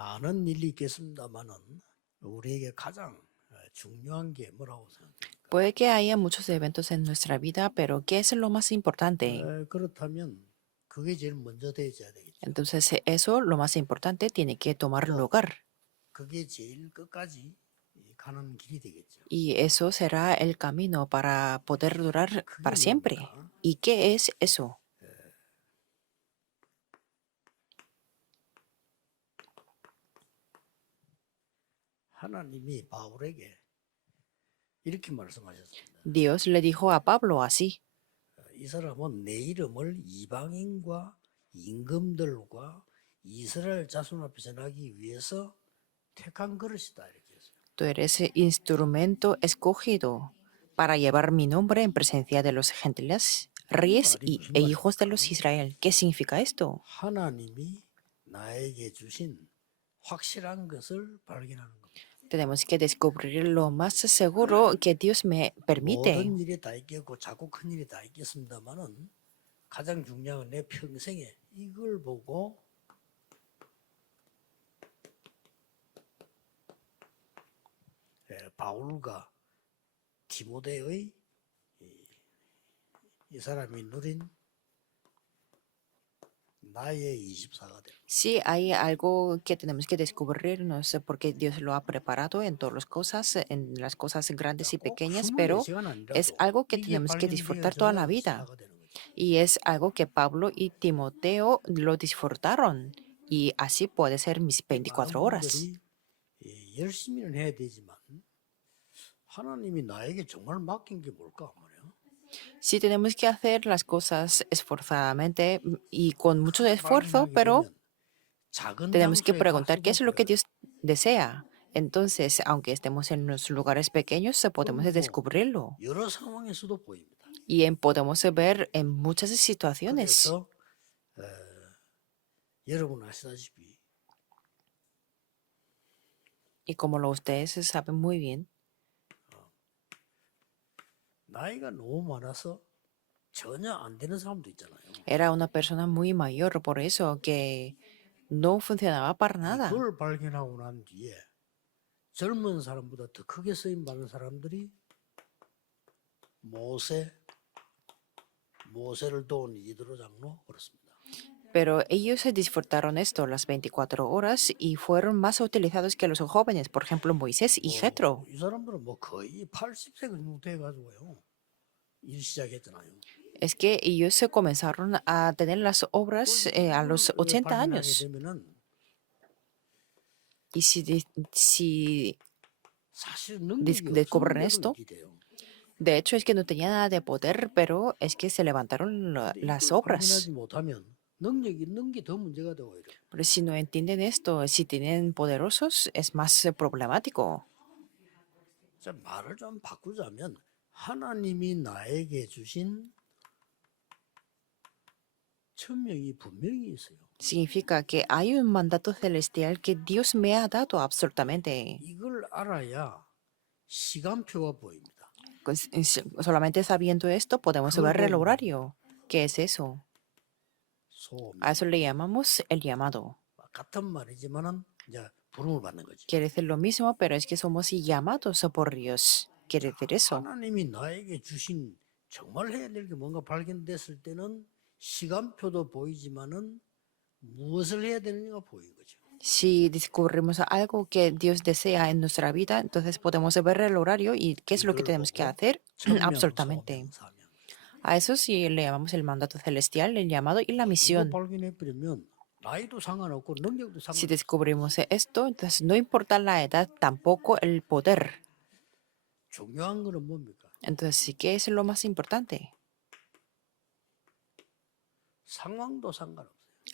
많은 일이 있겠습니다만은 우리에게 가장 중요한 게 뭐라고 생각합니까? Puede que haya muchos eventos en nuestra vida, pero ¿qué es lo más importante? 그렇다면 그게 제일 먼저 되어야 되겠죠. Entonces, eso, lo más importante, tiene que tomar lugar. 그게 제일 끝까지 가는 길이 되겠죠. Y eso será el camino para poder durar 그게 para siempre. 뭡니까? ¿Y qué es eso? 하나님이 바울에게 이렇게 말씀하셨습니다. Dios le dijo a Pablo así: 이 사람은 내 이름을 이방인과 임금들과 이스라엘 자손 앞에 전하기 위해서 택한 그릇이다 이렇게 했어요. tú eres instrumento escogido para llevar mi nombre en presencia de los gentiles, reyes e hijos de los Israel. ¿Qué significa esto? 하나님이 나에게 주신 확실한 것을 발견하는 겁니다. Tenemos que descubrir lo más seguro que Dios me permite. 모든 일에 다 있겠고 작고 큰 일이 다 있겠습니다만은 가장 중요한 건 내 평생에 이걸 보고 바울과 디모데의 이 사람이 누린 나의 24가 됩니다. Sí, hay algo que tenemos que descubrirnos porque Dios lo ha preparado en todas las cosas, en las cosas grandes y pequeñas, pero es algo que tenemos que disfrutar toda la vida. Y es algo que Pablo y Timoteo lo disfrutaron. Y así puede ser mis 24 horas. 열심히는 해야 되지만 하나님이 나에게 정말 맡긴 게 뭘까 말이야. Sí, tenemos que hacer las cosas esforzadamente y con mucho esfuerzo, pero tenemos que preguntar qué es lo que Dios desea. Entonces, aunque estemos en los lugares pequeños, podemos descubrirlo. 여러 상황에서도 보입니다. Y podemos ver en muchas situaciones. 그래서 여러분 아시다시피 Y como ustedes saben muy bien, 나이가 너무 많아서 전혀 안 되는 사람도 있잖아요. era una persona muy mayor, por eso que no funcionaba para nada. 이걸 발견하고 난 뒤에 젊은 사람보다 더 크게 쓰임 받는 사람들이 모세를 도운 이드로 장로 그렇습니다. Pero ellos disfrutaron esto las 24 horas y fueron más utilizados que los jóvenes, por ejemplo, Moisés y Jetro. 이 사람들은 뭐 거의 80세 정도 돼가지고요 일 시작했잖아요. Es que ellos se comenzaron a tener las obras a los 80 años. Y si 사실 능력이 descubren 없었는데도 esto, 이렇게 돼요. de hecho es que no tenía nada de poder, pero es que se levantaron las obras. 발견하지 못하면 능력이 있는 게 더 문제가 되고 이래요. Pero si no entienden esto, si tienen poderosos, es más problemático. 자, 말을 좀 바꾸자면 하나님이 나에게 주신 천명이 분명히 있어요. Significa que hay un mandato celestial que Dios me ha dado absolutamente. 이걸 알아야 시간표가 보입니다. Solamente sabiendo esto podemos ver el horario. ¿Qué es eso? A eso le llamamos el llamado. 같은 말이지만은 이제 부름을 받는 거지. Quiere decir lo mismo, pero es que somos llamados por Dios. Quiere decir eso. 하나님이 나에게 주신 정말 해야 될 게 뭔가 발견됐을 때는 시간표도 보이지만은 무엇을 해야 되느냐가 보이는 거죠. Si descubrimos algo que Dios desea en nuestra vida, entonces podemos ver el horario y qué es lo que tenemos que hacer absolutamente. A eso sí le llamamos el mandato celestial, el llamado y la misión. Si descubrimos esto, entonces no importa la edad, tampoco el poder. Entonces, ¿sí qué es lo más importante?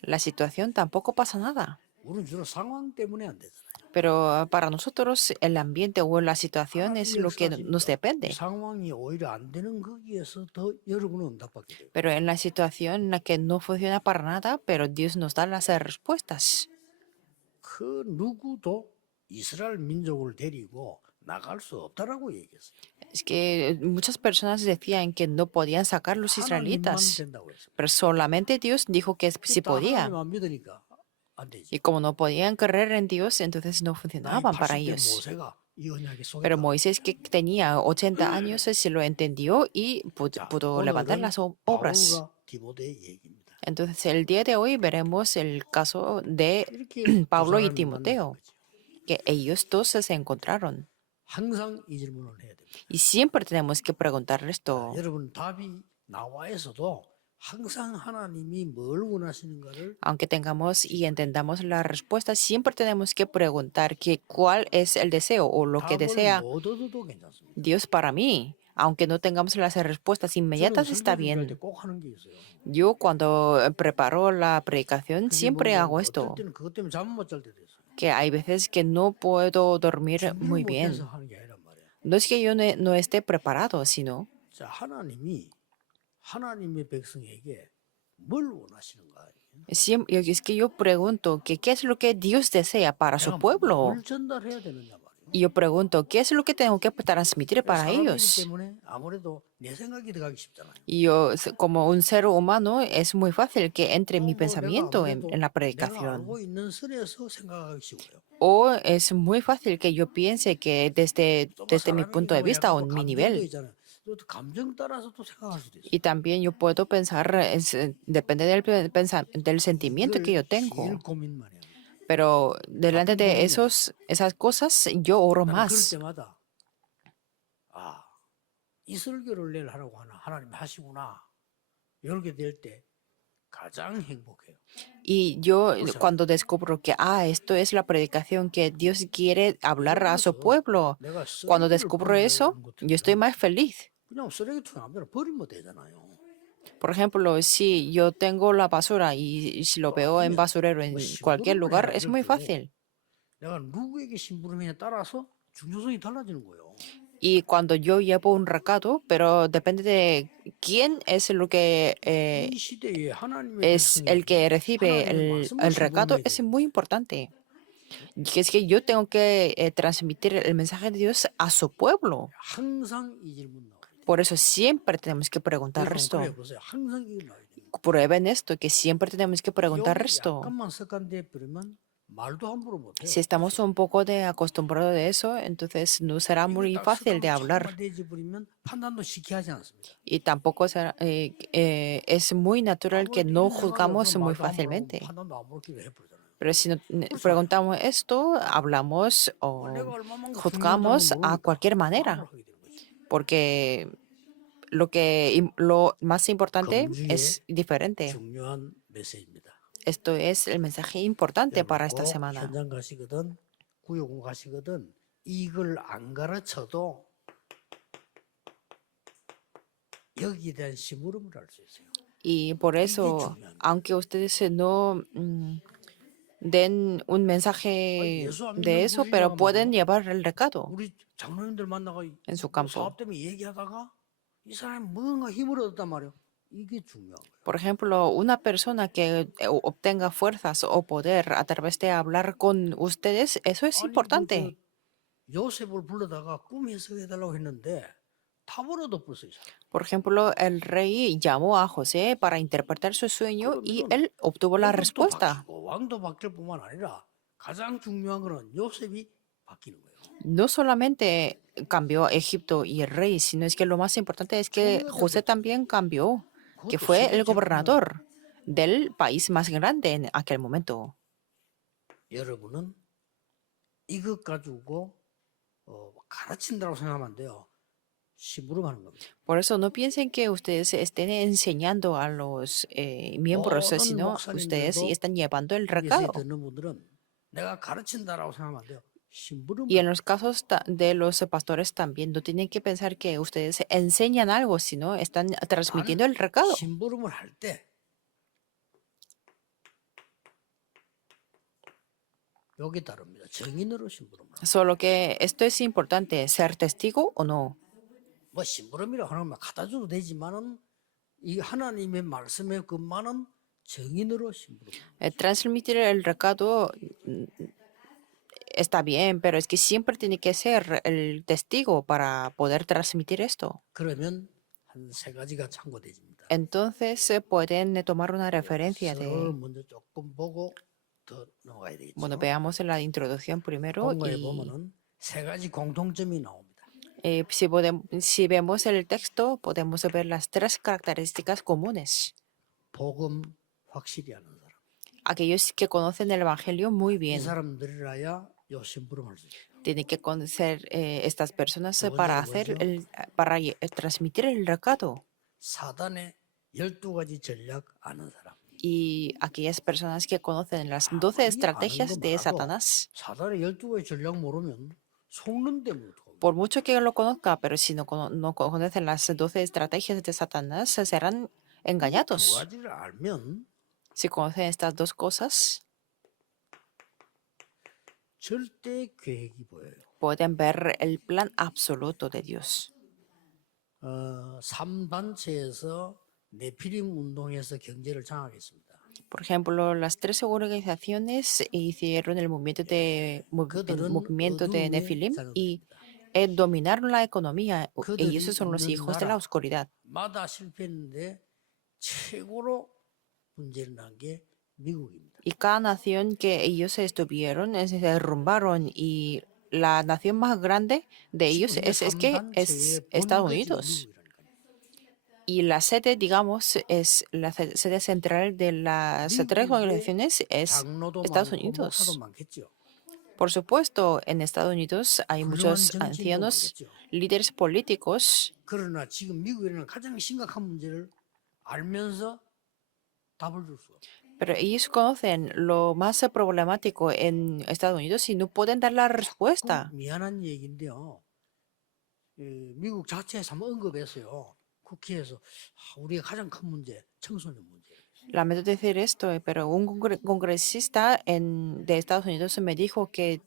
La situación tampoco pasa nada. Pero para nosotros el ambiente o la situación es lo que nos depende. Pero en la situación en la que no funciona para nada, pero Dios nos da las respuestas. 그 누구도 이스라엘 민족을 데리고 나갈 수 없다라고 얘기했어요. Es que muchas personas decían que no podían sacar los israelitas, pero solamente Dios dijo que sí podía. 하나님만 믿으니까 안 되지. Y como no podían creer en Dios, entonces no 나이 funcionaban para 80대 ellos. 모세가 이 언약에 Pero 속했다. Moisés, que tenía 80 años, se lo entendió y 자, pudo levantar 오늘은 las obras. 바울과 디모데의 얘기입니다. Entonces, el día de hoy veremos el caso de 이렇게 두 Pablo y 사람이 만나는 Timoteo, 거죠. que ellos dos se encontraron. 항상 이 질문을 해야 됩니다. Y siempre tenemos que preguntar 자, esto. 여러분 답이 나와 있어도 항상 하나님이 뭘 원하시는가를 Aunque tengamos y entendamos la respuesta, siempre tenemos que preguntar que cuál es el deseo o lo que 답을 desea 못 얻어도 괜찮습니다. Dios para mí. Aunque no tengamos las respuestas 저는 inmediatas, está 설교 준비할 때 bien. 꼭 하는 게 있어요. Yo cuando preparo la predicación 그게 siempre 뭔가 hago 어떨 esto, 때는 그것 때문에 잠 못 잘 때도 있어요. que hay veces que no puedo dormir 준비를 muy 못해서 bien. 하는 게 아니란 말이에요. No es que yo no esté preparado, sino 자, 하나님이 하나님의 백성에게 뭘 원하시는가? es que yo pregunto que qué es lo que Dios desea para su 내가 pueblo. 뭘 전달해야 되느냐 말이에요. Y yo pregunto, ¿qué es lo que tengo que transmitir para 사람이기 ellos? 때문에 아무래도 내 생각이 들어가기 쉽잖아요. Y yo, como un ser humano, es muy fácil que entre mi 뭐 내가 pensamiento 아무래도 en la 내가 predicación. 알고 있는 선에서 생각하기 쉬워요. O es muy fácil que yo piense que desde 또 뭐 mi 사람이 punto de 뭐 vista o 약간 또 en mi 감정도 nivel. 있잖아요. 또 감정 따라서 또 생각할 수도 있어요. Y también yo puedo pensar, depende del sentimiento que 이걸 yo 제일 tengo. 고민 많이 합니다. Pero delante 가끔 de 보면요. esas cosas, yo oro 나는 그럴 más. 때마다 아, 이 설교를 내일 하라고 하나 하나님 하시구나. 이렇게 될 때 가장 행복해요. Y yo 그렇죠. cuando descubro que, esto es la predicación que Dios quiere hablar a su pueblo, 내가 cuando 쓰레기를 descubro eso, 버리는 yo estoy 것들은 más feliz. 그냥 쓰레기통에 아무데나 버리면 되잖아요. Por ejemplo, si yo tengo la basura y si lo 또 veo en 아니면 basurero en 뭐 cualquier 심부름을 lugar, 해라 es 이럴 muy 때도 fácil. 내가 누구에게 심부름에 따라서 중요성이 달라지는 거예요. Y cuando yo llevo un recado, pero depende de quién es lo que 이 시대에 하나님의 es el que 백성에게 recibe 하나님의 말씀을 el recado, 심부름해야 es 돼요. muy importante. Y que es que yo tengo que transmitir el mensaje de Dios a su pueblo. 항상 이 질문 나와요. Por eso siempre tenemos que preguntar 여러분 esto. 그래 보세요. 항상 이거 나와야 됩니다. Prueben esto, que siempre tenemos que preguntar 여기 esto. 약간만 습관돼 버리면 말도 함부로 못 해요. Si estamos un poco acostumbrados de eso, entonces no será muy 이게 딱 fácil de 습관만 hablar. 조금만 되지 버리면 판단도 쉽게 하지 않습니다. Y tampoco es muy natural que 아무래도 no 이런 생각이 juzgamos 없으면 muy 말도 함부로 하고 fácilmente. 판단도 안 먹기로 해버리잖아요. Pero si preguntamos esto, hablamos o 내가 얼마만큼 중요한다는 juzgamos 걸 a 모르니까 cualquier 마음을 manera. 하게 되는 거죠. Porque lo más importante 금주의 es diferente. 중요한 메시지입니다. Esto es el mensaje importante 여러분 para esta 꼭 semana. 현장 가시거든 구역원 가시거든 이걸 안 가르쳐도 여기에 대한 심부름을 할 수 있어요. Y por 이게 eso, 중요한 거예요. aunque ustedes no den un 아니, mensaje 예수 안 de 믿는 eso, pero 불신자가 pueden 말이에요. llevar el recado 우리 장로님들 만나가 en su 뭐 campo. 사업 때문에 얘기하다가 이 사람이 뭔가 힘을 얻었단 말이에요. 이게 중요한 거예요. Por ejemplo, una persona que obtenga fuerzas o poder a través de hablar con ustedes, eso es 아니 importante. 요셉을 불러다가 꿈 해석해달라고 했는데 답을 얻어버렸어요. 이 사람. Por ejemplo, el rey llamó a José para interpretar su sueño y 그러면 él obtuvo la 애굽도 respuesta. 바뀌고 왕도 바뀔 뿐만 아니라 가장 중요한 거는 요셉이 바뀌는 거예요. No solamente cambió Egipto y el rey, sino es que lo más importante es que 총리가 José 되었어요. también cambió, que 그것도 fue 세계 el 제국을 gobernador del país más grande en aquel momento. 여러분은 이것 가지고 가르친다고 생각하면 안 돼요. 심부름하는 겁니다. Por eso no piensen que ustedes estén enseñando a los miembros, 모든 sino ustedes 목사님들도 están llevando el 메시지 recado. 듣는 분들은 내가 가르친다라고 생각하면 안 돼요. 심부름. Y en los casos de los pastores también no tienen que pensar que ustedes enseñan algo, sino están transmitiendo el recado. 심부름을 할 때 여기 다릅니다. 정인으로 심부름을. Solo que esto es importante, ser testigo o no. 뭐 심부름이라고 하는 건 갖다 줘도 되지만은 이 하나님의 말씀의 것만은 정인으로 심부름. Transmitir el recado está bien, pero es que siempre tiene que ser el testigo para poder transmitir esto. 그러면 한 세 가지가 참고되집니다. Entonces pueden tomar una referencia 서론을 de 먼저 조금 보고 더 넘어가야 Bueno, 되겠죠. veamos en la introducción primero 본거에 y 보면은 세 가지 공통점이 나옵니다. si vemos el texto podemos ver las tres características comunes. 복음 확실히 아는 사람. Aquellos que conocen el Evangelio muy 이 bien 사람들이라야 요 심부름할 수 있어요. tienen que conocer estas personas 두 para 번째는 뭐죠? transmitir el recado. 사단의 12가지 전략 아는 사람. Y aquellas personas que conocen las 12 아무리 아는 estrategias 거 de 많아도 Satanás, 사단의 12가지 전략 모르면 속는데 뭐 어떡하고. por mucho que lo conozca, pero si no conocen las 12 estrategias de Satanás, serán 이 두 engañados. 가지를 알면 Si conocen estas dos cosas, 절대 계획이 보여요. pueden ver el plan absoluto de Dios. 3단체에서 네피림 운동에서 경제를 장악했습니다. Por ejemplo, las tres organizaciones hicieron el movimiento el 그들은 movimiento de 어둠의 Nefilim y 자녀들입니다. dominaron la economía. Ellos 그들이 son los 있는 hijos de la oscuridad. 나라마다 실패했는데 최고로 문제를 난 게 미국입니다. Y cada nación que ellos estuvieron se derrumbaron y la nación más grande de ellos 지금 es que es Estados Unidos. Y la sede, digamos, es la sede central de las tres organizaciones es 장로도 Estados 많고 목사도 Unidos. 많겠죠. Por supuesto, en Estados Unidos hay 훌륭한 muchos 정치인도 ancianos, 많겠죠. líderes políticos, 그러나 지금 미국에 일어나는 가장 심각한 문제를 알면서 답을 줄 수 없어요. pero ellos conocen lo más problemático en Estados Unidos y no pueden dar la respuesta. 미안한 얘기인데요. 미국 자체에서 한번 언급했어요. 국회에서 우리의 가장 큰 문제, 청소년 문제. Lamento decir esto, pero un congresista de Estados Unidos me dijo que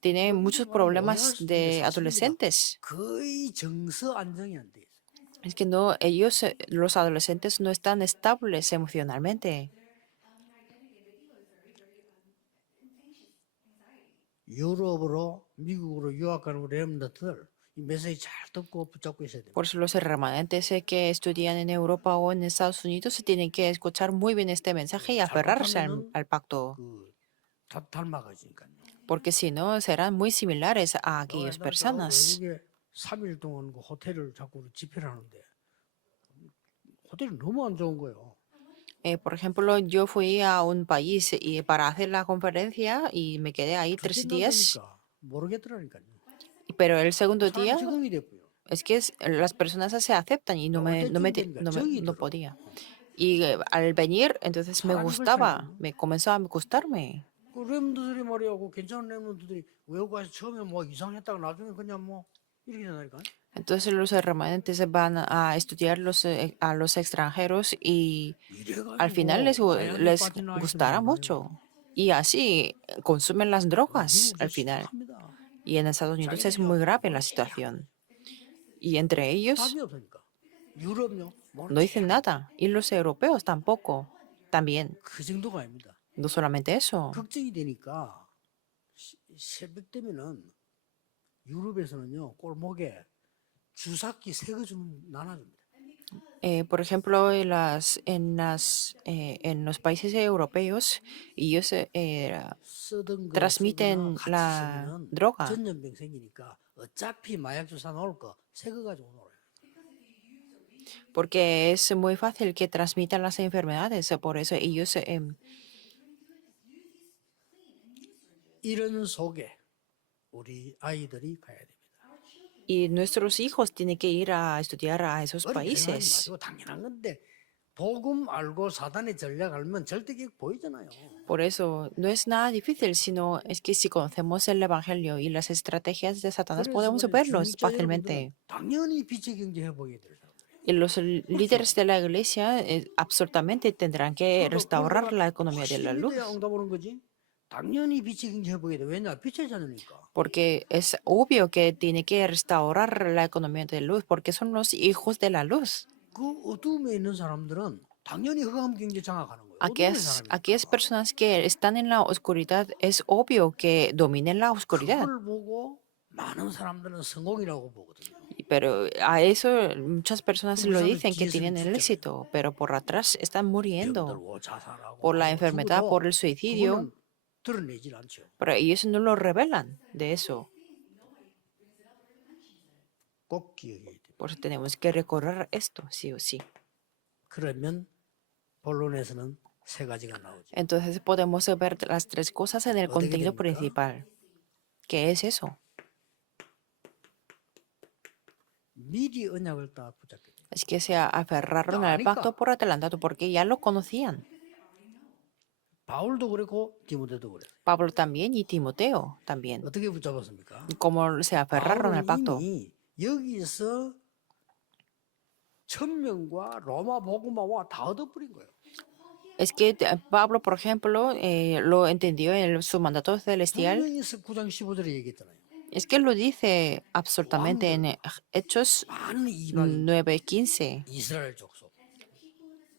tiene muchos problemas de adolescentes. 거의 정서 안정이 안 돼 있어요. Es que no, ellos, los adolescentes, no están estables emocionalmente. 유럽으로 미국으로 유학 가는 렘너들 이 메시지 잘 듣고 붙잡고 있어야 돼요. Por eso los remanentes que estudian en Europa o en Estados Unidos se tienen que escuchar muy bien este mensaje y aferrarse al pacto, 닮아가지니까요. porque si no serán muy similares a aquellas personas. 외국에 3일 동안 그 호텔을 자꾸 집회를 하는데 호텔이 너무 안 좋은 거예요. Por ejemplo, yo fui a un país para hacer la conferencia y me quedé ahí 3 días, 그러니까 모르겠더라니까요. pero el segundo 사람 día 적응이 됐고요. es que las personas se aceptan y no podía. Y al venir, entonces me gustaba, me comenzó a gustarme. 그 렘너들이 말이야, 그 괜찮은 렘너들이 외국 가서 처음에 뭐 이상했다가 나중에 그냥 뭐 이렇게 되나니까. Entonces los remanentes van a estudiar a los extranjeros y al final les gustará mucho. Y así consumen las drogas al final. Y en Estados Unidos es muy grave la situación. Y entre ellos 답이 없으니까. 유럽요. no dicen nada. Y los europeos tampoco. También. 그 정도가 아닙니다. No solamente eso. 걱정이 되니까 새벽 되면은 유럽에서는요 골목에 주사기 세 개 좀 나눠줍니다. Por ejemplo, en los países europeos, ellos 쓰던 거 transmiten 쓰거나 la 같이 쓰면 droga. 전염병 생기니까 어차피 마약 주사 놓을 거 새 거 가지고 놀아요. Porque es muy fácil que transmitan las enfermedades. Por eso ellos 이런 속에 우리 아이들이 가야 됩니다. y nuestros hijos tienen que ir a estudiar a esos 어렵게 생각하지 países. 마시고 당연한 건데 복음 알고 사단의 전략 알면 절대 계획 보이잖아요. Por eso no es nada difícil, sino es que si conocemos el Evangelio y las estrategias de Satanás, 그래서 podemos 우리 verlos 중직자 fácilmente. 여러분들은 당연히 빛의 경제 회복해야 될 사람들. Y los líderes de la iglesia absolutamente tendrán que restaurar la economía de la luz. 응답 오는 거지. 당연히 빛의 경제 회복해야 돼. 왜냐? 빛의 자녀니까. Porque es obvio que tiene que restaurar la economía de la luz, porque son los hijos de la luz. 그 어둠에 있는 사람들은 당연히 흑암 경제 장악하는 거예요. 어둠의 Aquellas 사람이니까. personas que están en la oscuridad, es obvio que dominen la oscuridad. 그걸 보고 많은 사람들은 성공이라고 보거든요. Pero a eso muchas personas lo 그래서 dicen que 뒤에서는 tienen el 죽잖아요. éxito, pero por atrás están muriendo 병들고 자살하고 por la 하고 enfermedad, 죽어도 por el suicidio. 그거는 드러내질 않죠. Pero ellos no lo revelan de eso. 꼭 기억해야 돼요. Por eso tenemos que recorrer esto, sí o sí. 그러면 본론에서는 세 가지가 나오죠. Entonces podemos ver las tres cosas en el 어떻게 contenido 됩니까? principal. ¿Qué es eso? 미리 언약을 딱 붙잡게 돼요. Es que se aferraron Ya, al pacto por adelantado porque ya lo conocían. 바울도 그랬고 디모데도 그랬어요. Pablo también y Timoteo también. 어떻게 붙잡았습니까? Como se aferraron al 바울은 pacto. 이미 여기서 천명과 로마 복음화와 다 얻어버린 거예요. Es que Pablo, por ejemplo, lo entendió en su mandato celestial. 분명히 9장 15절에 얘기했잖아요. Es que lo dice absolutamente en Hechos 많은 이방인 9:15, 이스라엘 족속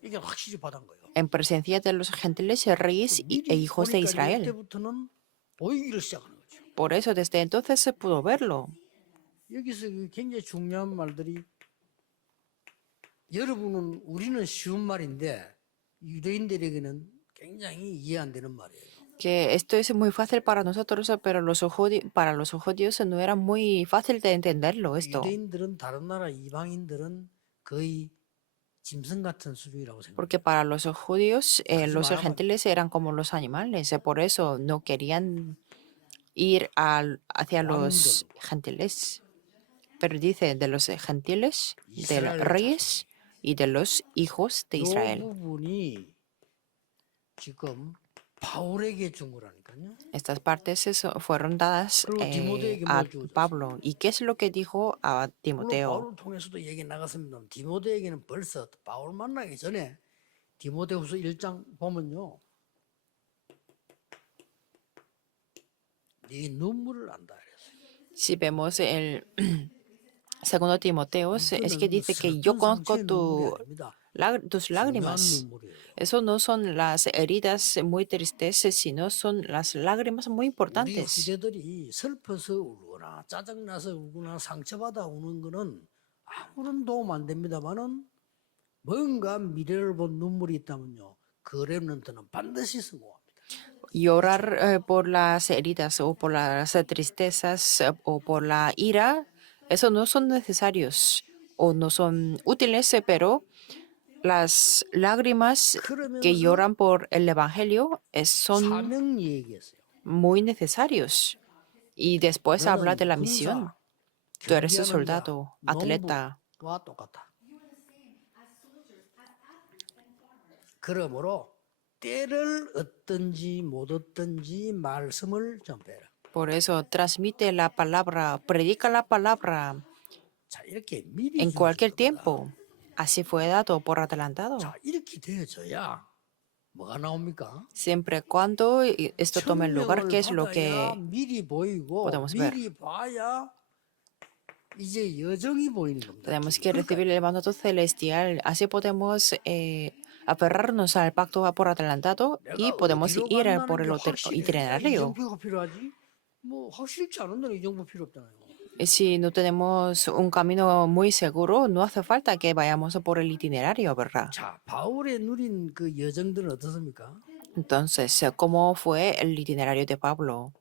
이게 확실히 받은 거예요. en presencia de los gentiles, reyes e 미리 hijos de 보니까 Israel. 이때부터는 보이기를 시작하는 거죠. Por eso desde entonces se pudo verlo. 여기서 굉장히 중요한 말들이 여러분은 우리는 쉬운 말인데 유대인들에게는 굉장히 이해 안 되는 말이에요. Que esto es muy fácil para nosotros, pero para los judíos no era muy fácil de entenderlo esto. 유대인들은 다른 나라 이방인들은 거의 짐승 같은 수준이라고 생각해요. Porque para los judíos, los 말하면- gentiles eran como los animales, por eso no querían ir hacia los gentiles. Pero dice de los gentiles, de los reyes y de los hijos de 이 Israel. 부분이 지금 바울에게 준 거라니까요. Estas partes fueron dadas 그리고 디모데에게 a 뭘 주었어요? Pablo. ¿Y qué es lo que dijo a 물론 Timoteo? 바울을 통해서도 얘기 나갔습니다. 디모데에게는 벌써 바울 만나기 전에 디모데후서 1장 보면요. 네 눈물을 안다 그랬어요. Si vemos el segundo Timoteo, es que 이거는 dice que 슬픈 yo conozco 상처의 눈물이 아닙니다. tus 중요한 lágrimas. 눈물이에요. Eso no son las heridas muy tristes, sino son las lágrimas muy 우리 importantes. 후대들이 슬퍼서 울거나 짜증나서 울거나 상처받아 우는 거는 아무런 도움 안 됩니다만은 뭔가 미래를 본 눈물이 있다면요. 그 렘넌트는 반드시 성공합니다. Llorar por las heridas o por las tristezas o por la ira, eso no son necesarios o no son útiles, pero las lágrimas que 그러면서 lloran por el Evangelio son 사명 얘기했어요. muy necesarios. Y después habla de la misión. Tú eres un 경비하는 자, soldado, atleta. 농부와 똑같아. 그러므로 때를 얻든지 못 얻든지 말씀을 전폐해라. Por eso transmite la palabra, predica la palabra 자, 이렇게 미리 en cualquier 주어진 겁니다. tiempo. Así fue dado por adelantado. 자, 이렇게 되어져야 뭐가 나옵니까? Siempre cuando esto tome lugar, ¿qué es lo 받아야 que 미리 보이고 podemos ver? 미리 봐야 이제 여정이 보이는 겁니다. Tenemos que recibir el mandato celestial? Así podemos aferrarnos al pacto por adelantado y 내가 podemos 어디로 ir 간다는 por 게 el 확실해야 itinerario. 이정표가 필요하지. 뭐 확실치 않은 데는 이정표 필요 없잖아요. Y si no tenemos un camino muy seguro, no hace falta que vayamos por el itinerario, ¿verdad? 자, 바울의 누린 그 여정들은 어떻습니까? Entonces, ¿cómo fue el itinerario de Pablo?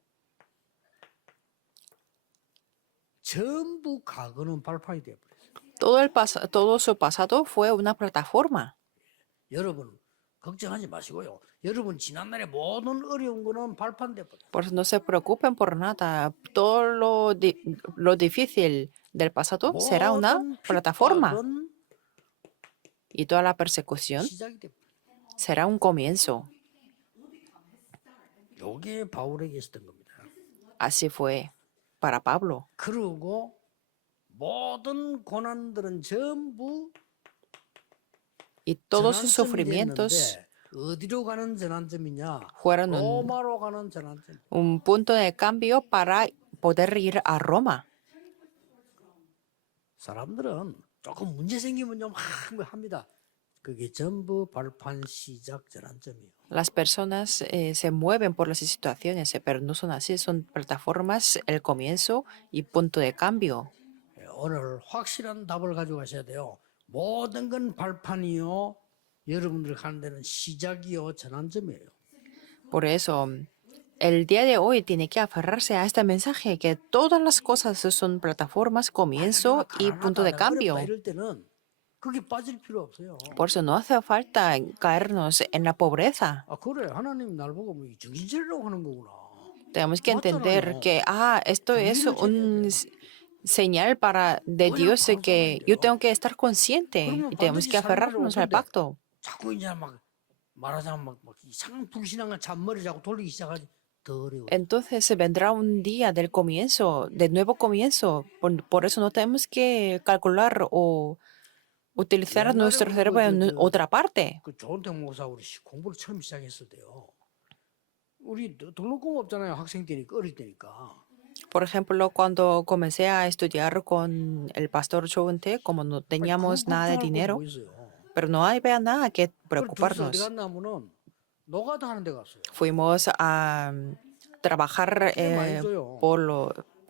전부 과거는 발판이 되어버렸어요. Todo su pasado fue una plataforma. 여러분 걱정하지 마시고요. 여러분 지난날의 모든 어려운 거는 발판돼 버려요. Por eso no se preocupen por nada. Todo lo difícil del pasado será una 모든 plataforma 핍박은 y toda la persecución 시작이 돼 버려요. será un comienzo. 요게 바울에게 있었던 겁니다. Así fue para Pablo. 그리고 모든 고난들은 전부 Y todos sus 전환점이 sufrimientos 됐는데 어디로 가는 전환점이냐? fueron 로마로 가는 전환점. un punto de cambio para poder ir a Roma. 사람들은 조금 문제 생기면요 막 합니다. 그게 전부 발판 시작 전환점이에요. Las personas se mueven por las situaciones, pero no son así. Son plataformas, el comienzo y punto de cambio. 오늘 확실한 답을 가지고 가셔야 돼요. 모든 건 발판이요. 여러분들 가는 데는 시작이요 전환점이에요. Por eso, el día de hoy tiene que aferrarse a este mensaje que todas las cosas son plataformas, 만약 내가 comienzo y punto 가난하다, de 내가 어렵다 cambio. 이럴 때는 거기 빠질 필요 없어요. Por eso no hace falta caernos en la pobreza. 아 그래 하나님 날 보고 뭐 정신 차리라고 하는 거구나. Tenemos que entender 맞잖아요. que esto es 정신을 차려야 un 돼. señal para de 그냥 Dios 바로 que 살아야 yo 돼요. tengo que estar consciente 그러면 y tenemos 반드시 que 살만해 aferrarnos al 오던데 pacto. 자꾸 이제 막 말하자면 막 이상한 불신앙한 잔머리 자꾸 돌리기 시작하지 더 어려워. Entonces se vendrá un día del comienzo, del nuevo comienzo. Por eso no tenemos que calcular o utilizar 옛날에 nuestro 우리 cerebro en otra parte. 그 조은택 목사 우리 공부를 처음 시작했을 때요. 우리 등록금 없잖아요. 학생 때니까 어릴 때니까. Por ejemplo, cuando comencé a estudiar con el pastor Chowente, como no 아니, teníamos nada de 걱정할 것도 dinero, 뭐 있어요. pero no había nada que 그걸 둘이서 어디 preocuparnos. 갔나 하면은 노가다 하는 데 갔어요. Fuimos a trabajar 꽤 많이 줘요.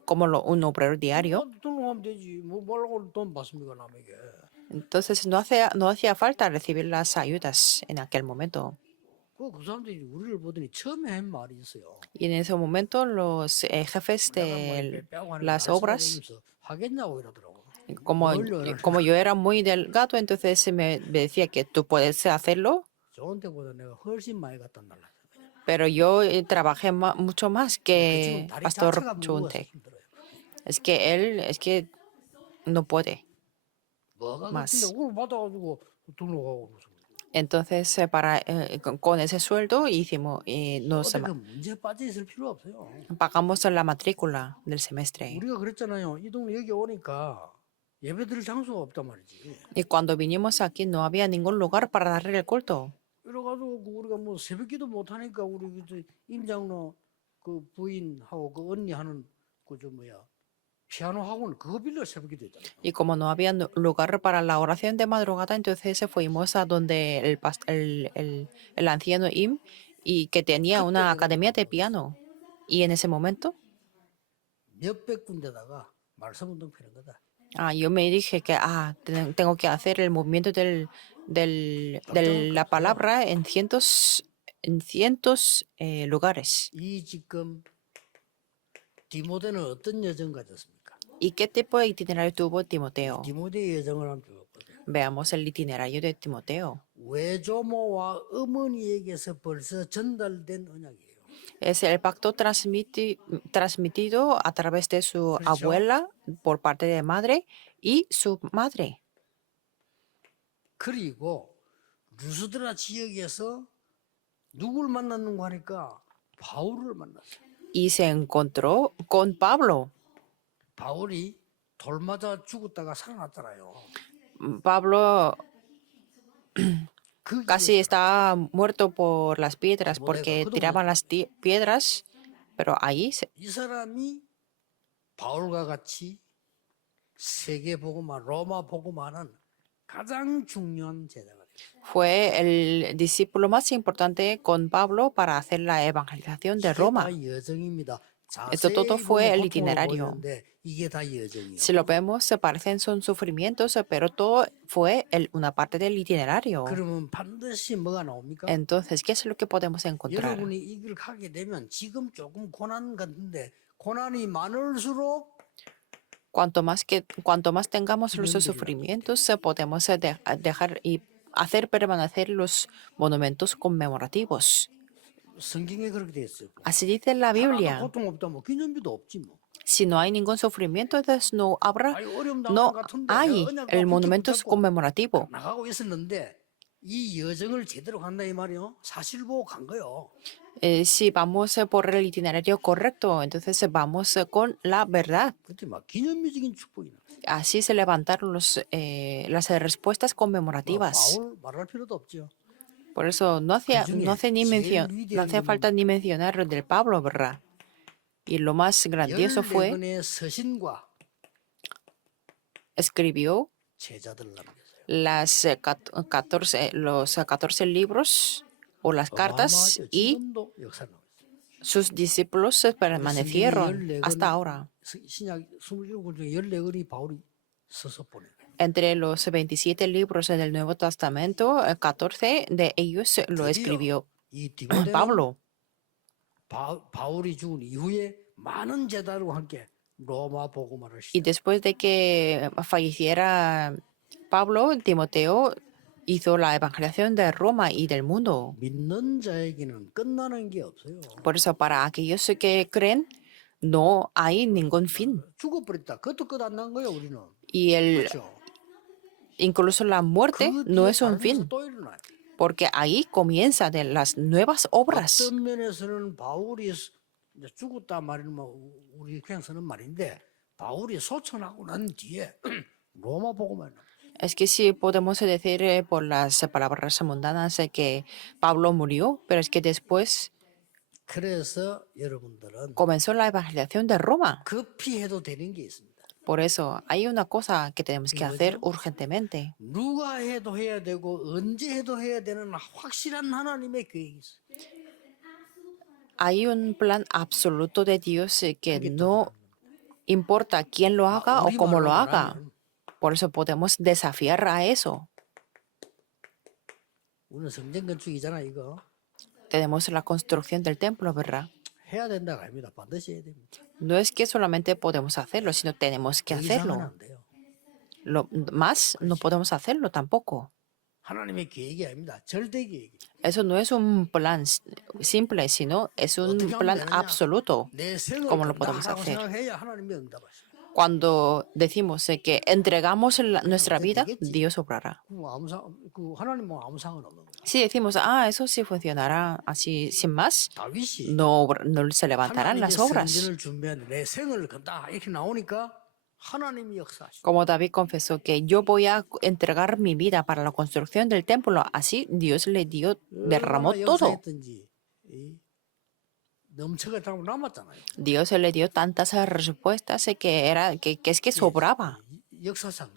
como un obrero diario. 등록하면 되지. 뭐 뭐라고 돈 받습니까 남에게. Entonces no hacía falta recibir las ayudas en aquel momento. 그 사람들이 우리를 보더니 처음에 한 말이 있어요. Y en ese momento los jefes 내가 뭐 de 빼고 하는 las 날 obras, 쳐다보면서 하겠냐고 이러더라고. como, 뭘 como yo era muy delgado, entonces me decía que tú puedes hacerlo, 좋은 데보다 내가 훨씬 많이 갖다 날라. pero yo trabajé mucho más 그 지금 que 다리 Pastor 자체가 무거워서 Chunte. 힘들어요. Es que no puede 뭐가 más. 같은데 그걸 받아가지고 등록하고 무슨. Entonces, con ese sueldo hicimos, nos 어디 그 문제 빠져 있을 필요 없어요. pagamos la matrícula del semestre. 우리가 그랬잖아요. 이 동네 여기 오니까 예배 드릴 장소가 없단 말이지. Y cuando vinimos aquí no había ningún lugar para darle el culto. 이래가지고 우리가 뭐 새벽기도 못 하니까 우리 그 임장로 그 부인하고 그 언니 하는 그저 뭐야 피아노 학원 그거 빌려 새벽기도 했잖아요. Y como no había lugar para la oración de madrugada, entonces fuimos a donde el anciano Im y que tenía una academia de piano. Y en ese momento, 몇백 군데다가 말씀 운동 펴는 거다. yo me dije que tengo que hacer el movimiento de la palabra en cientos lugares. 이 지금 디모데는 어떤 여정 가졌습니까? ¿Y qué tipo de itinerario tuvo Timoteo? 디모데의 여정을 한번 배워보세요. Veamos el itinerario de Timoteo. 외조모와 어머니에게서 벌써 전달된 언약이에요. Es el pacto transmitido a través de su 그렇죠. abuela por parte de madre y su madre. 그리고 루스드라 지역에서 누굴 만났는가 하니까 바울을 만났어요. Y se encontró con Pablo. 바울이 돌 맞아 죽었다가 살아났잖아요. Pablo 그 casi estaba muerto por las piedras Timoteo, porque 그동안- tiraban las piedras, pero ahí 이 사람이 바울과 같이 세계 복음화 로마 복음화는 가장 중요한 제자가 됐어요. fue el discípulo más importante con Pablo para hacer la evangelización de 이게 Roma. 다 여정입니다. Esto todo 자세히 fue 보면 el 고통으로 itinerario. 보이는데 이게 다 여정이에요. Si lo vemos, se parecen, son sufrimientos, pero todo fue una parte del itinerario. 그러면 반드시 뭐가 나옵니까? Entonces, ¿qué es lo que podemos encontrar? 여러분이 이 길을 가게 되면 지금 조금 고난 같은데 고난이 많을수록 Cuanto más tengamos los Bien, sufrimientos, podemos dejar y hacer permanecer los monumentos conmemorativos. 성경에 그렇게 돼 있어요. Así dice la 하나도 Biblia. 고통 없다 뭐 기념비도 없지 뭐. Si no hay ningún sufrimiento, entonces no habrá, 아이 어려움 no 당하는 것 같은데 hay 언약과 el 붙잡고 monumento conmemorativo. 나가고 있었는데 이 여정을 제대로 간다 이 말이요. 사실 보고 간 거요. Si vamos por el itinerario correcto, entonces vamos con la verdad. 그때 막 기념비적인 축복이 나. Así se levantaron las respuestas conmemorativas. 바울 말할 필요도 없죠. Por eso no hacía falta ni mencionar del Pablo, ¿verdad? Y lo más grandioso fue, 14권의 서신과 escribió 제자들을 남겼어요. los 14 libros o las cartas 어마어마하죠. y 지금도 역사를 나고 있어요. sus discípulos permanecieron hasta ahora. 신약 27권 중에 14권이 바울이 서서 보내요. Entre los 27 libros del Nuevo Testamento, 14 de ellos lo escribió 이 디모데는 Pablo. 바울이 죽은 이후에 많은 제자들과 함께 로마 복음화를 Y 시작. después de que falleciera Pablo, Timoteo hizo la evangelización de Roma y del mundo. 믿는 자에게는 끝나는 게 없어요. Por eso, para aquellos que creen, no hay ningún fin. 죽어버렸다. 그것도 끝 안 난 거예요, 우리는. Y 그렇죠. incluso la muerte 그 no 뒤에 es un 다른 데서 fin, 또 일어나요. porque ahí comienza de las nuevas obras. 어떤 면에서는 바울이 이제 죽었다 말이면 뭐 우리 그냥 쓰는 말인데 바울이 소천하고 난 뒤에 로마 복음화는 Es que sí podemos decir por las palabras mundanas que Pablo murió, pero es que después 그래서 여러분들은 comenzó la evangelización de Roma. 급히 해도 되는 게 있습니다. Por eso hay una cosa que tenemos que hacer urgentemente. 누가 해도 해야 되고 언제 해도 해야 되는 확실한 하나님의 계획이 있어요. Hay un plan absoluto de Dios que no importa quién lo haga o 우리 cómo 말로 lo haga. 말하면 Por eso podemos desafiar a eso. 우리는 성전 건축이잖아 이거. Tenemos la construcción del templo, ¿verdad? 해야 된다가 아닙니다. 반드시 해야 됩니다. No es que solamente podemos hacerlo, sino tenemos que 더 이상은 hacerlo. 안 돼요. Lo más no podemos hacerlo tampoco. 하나님의 계획이 아닙니다. 절대 계획이. Eso no es un plan simple, sino es un 어떻게 하면 plan 되느냐? absoluto. 내 생을 ¿Cómo lo podemos 건다라고 hacer? 생각해야 하나님이 응답하셔. Cuando decimos que entregamos nuestra vida, Dios obrará. 그 하나님은 아무 상관 없는 거예요. Si decimos, eso sí funcionará así sin más, 다윗이 no se levantarán 하나님의 las obras. 성전을 준비한 내 생을 건다 이렇게 나오니까 하나님이 역사하시고 Como David confesó que yo voy a entregar mi vida para la construcción del templo, así Dios le dio, derramó todo. 역사했든지 넘쳐가 남았잖아요. Dios le dio tantas respuestas que es que sobraba. 역사상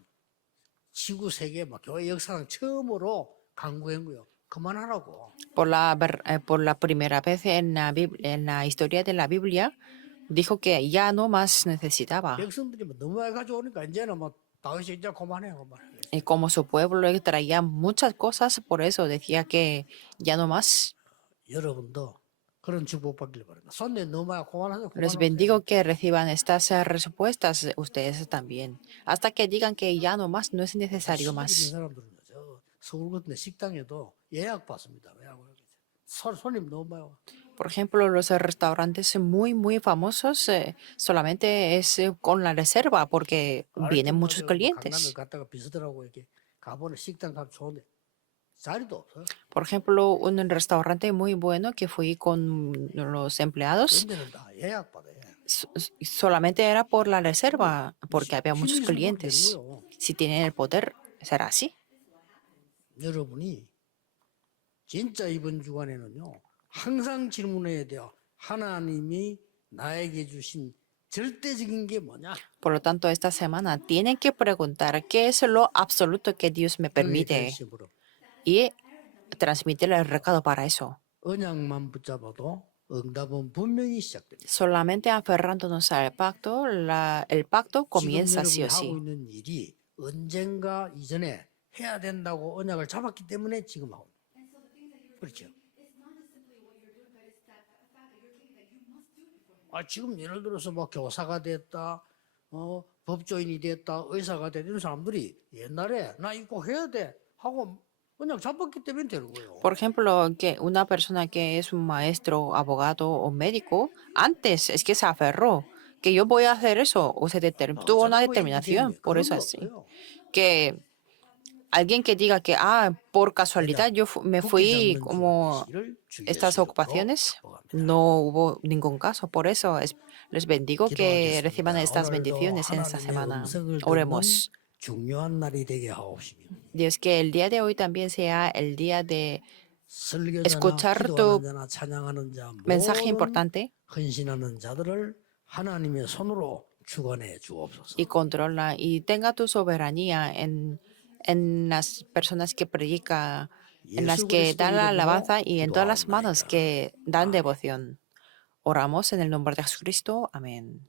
지구 세계 막 교회 역사상 처음으로 강구한 거요. 그만하라고. Por la primera vez en la historia de la Biblia, dijo que ya no más necesitaba. 백성들이 뭐 너무 많이 가져오니까 이제는 뭐 다윗이 이제 그만해. Y como su pueblo le traía muchas cosas, por eso decía que ya no más. 여러분도 그런 축복 받길 바랍니다. 손에 너무 많이 그만하세요. Les bendigo que reciban estas respuestas ustedes también. Hasta que digan que ya no más, no es necesario 있는 más. 사람들은 저 서울 같은 식당에도 예약 받습니다. 왜냐하면 손님 너무 많이 와. Por ejemplo, los restaurantes muy famosos solamente es con la reserva porque vienen muchos 강남에 clientes. 갔다가 비슷하고 이렇게 가보는 식당 가면 좋은데 자리도 없어요. Por ejemplo, un restaurante muy bueno que fui con los empleados, 그런데는 다 예약 받아요. solamente era por la reserva porque había muchos 힘이 있으면 clientes. 되는 거예요. Si tienen el poder, será así. 여러분이 진짜 이번 주간에는요. 항상 질문해야 돼요. 하나님이 나에게 주신 절대적인 게 뭐냐? Por lo tanto, esta semana tienen que preguntar qué es lo absoluto que Dios me permite 결심으로 y transmitir el recado para eso. 언약만 붙잡아도 응답은 분명히 시작됩니다. Solamente aferrándonos al pacto, el pacto 지금 comienza sí 여러분이 o sí. 하고 있는 일이 언젠가 이전에 해야 된다고 언약을 잡았기 때문에 지금 하고 있는 거예요. 그렇죠? 지금 예를 들어서 뭐 교사가 됐다, 법조인이 됐다, 의사가 됐다 이런 사람들이 옛날에 나 이거 해야 돼 하고 언약 잡았기 때문에 되는 거예요. Por ejemplo, que una persona que es un maestro, abogado o médico, antes es que se aferró que yo voy a hacer eso, o tuvo una determinación, por eso así. Que alguien que diga que, por casualidad yo me fui como estas ocupaciones, no hubo ningún caso. Por eso les bendigo que reciban estas bendiciones en esta semana. Oremos. 중요한 날이 되게 하옵시며. Dios, que el día de hoy también sea el día de 설교자나 escuchar tu 기도하는 자나 찬양하는 자 mensaje 모든 importante 헌신하는 자들을 하나님의 손으로 주관해 주옵소서. y controla y tenga tu soberanía en las personas que predican, en las que dan la alabanza y en todas las manos que dan devoción. Oramos en el nombre de Jesucristo. Amén.